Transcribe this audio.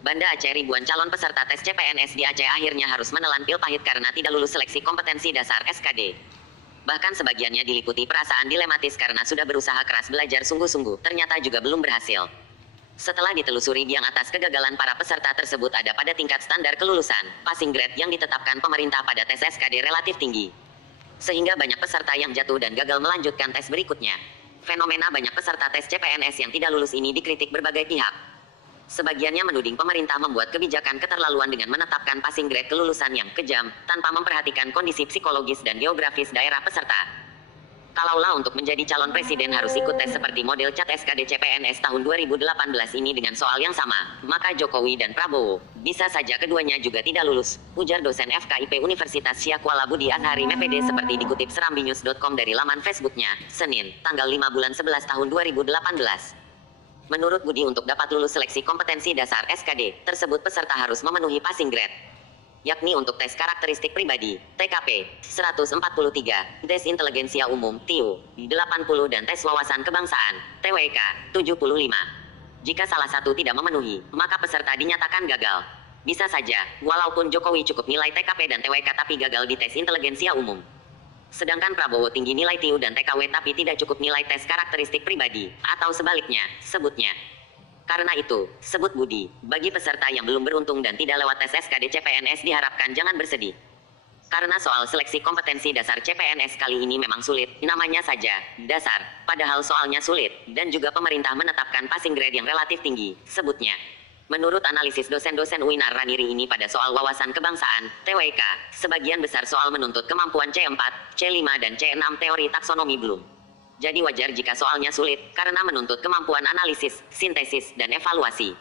Banda Aceh, ribuan calon peserta tes CPNS di Aceh akhirnya harus menelan pil pahit karena tidak lulus seleksi kompetensi dasar SKD. Bahkan sebagiannya diliputi perasaan dilematis karena sudah berusaha keras belajar sungguh-sungguh, ternyata juga belum berhasil. Setelah ditelusuri biang atas kegagalan para peserta tersebut ada pada tingkat standar kelulusan, passing grade yang ditetapkan pemerintah pada tes SKD relatif tinggi. Sehingga banyak peserta yang jatuh dan gagal melanjutkan tes berikutnya. Fenomena banyak peserta tes CPNS yang tidak lulus ini dikritik berbagai pihak. Sebagiannya menuding pemerintah membuat kebijakan keterlaluan dengan menetapkan passing grade kelulusan yang kejam, tanpa memperhatikan kondisi psikologis dan geografis daerah peserta. Kalaulah untuk menjadi calon presiden harus ikut tes seperti model CAT SKD CPNS tahun 2018 ini dengan soal yang sama, maka Jokowi dan Prabowo, bisa saja keduanya juga tidak lulus, ujar dosen FKIP Universitas Syakuala Budi Azhari MPD seperti dikutip serambinews.com dari laman Facebooknya, Senin, tanggal 5 bulan 11 tahun 2018. Menurut Budi untuk dapat lulus seleksi kompetensi dasar SKD, tersebut peserta harus memenuhi passing grade, yakni untuk tes karakteristik pribadi, TKP, 143, tes inteligensia umum, TIU, 80 dan tes wawasan kebangsaan, TWK, 75. Jika salah satu tidak memenuhi, maka peserta dinyatakan gagal. Bisa saja, walaupun Jokowi cukup nilai TKP dan TWK tapi gagal di tes inteligensia umum. Sedangkan Prabowo tinggi nilai TIU dan TKW tapi tidak cukup nilai tes karakteristik pribadi, atau sebaliknya, sebutnya. Karena itu, sebut Budi, bagi peserta yang belum beruntung dan tidak lewat tes SKD CPNS diharapkan jangan bersedih. Karena soal seleksi kompetensi dasar CPNS kali ini memang sulit, namanya saja, dasar, padahal soalnya sulit, dan juga pemerintah menetapkan passing grade yang relatif tinggi, sebutnya. Menurut analisis dosen-dosen UIN Ar-Raniri ini pada soal wawasan kebangsaan, TWK, sebagian besar soal menuntut kemampuan C4, C5 dan C6 teori taksonomi belum. Jadi wajar jika soalnya sulit, karena menuntut kemampuan analisis, sintesis, dan evaluasi.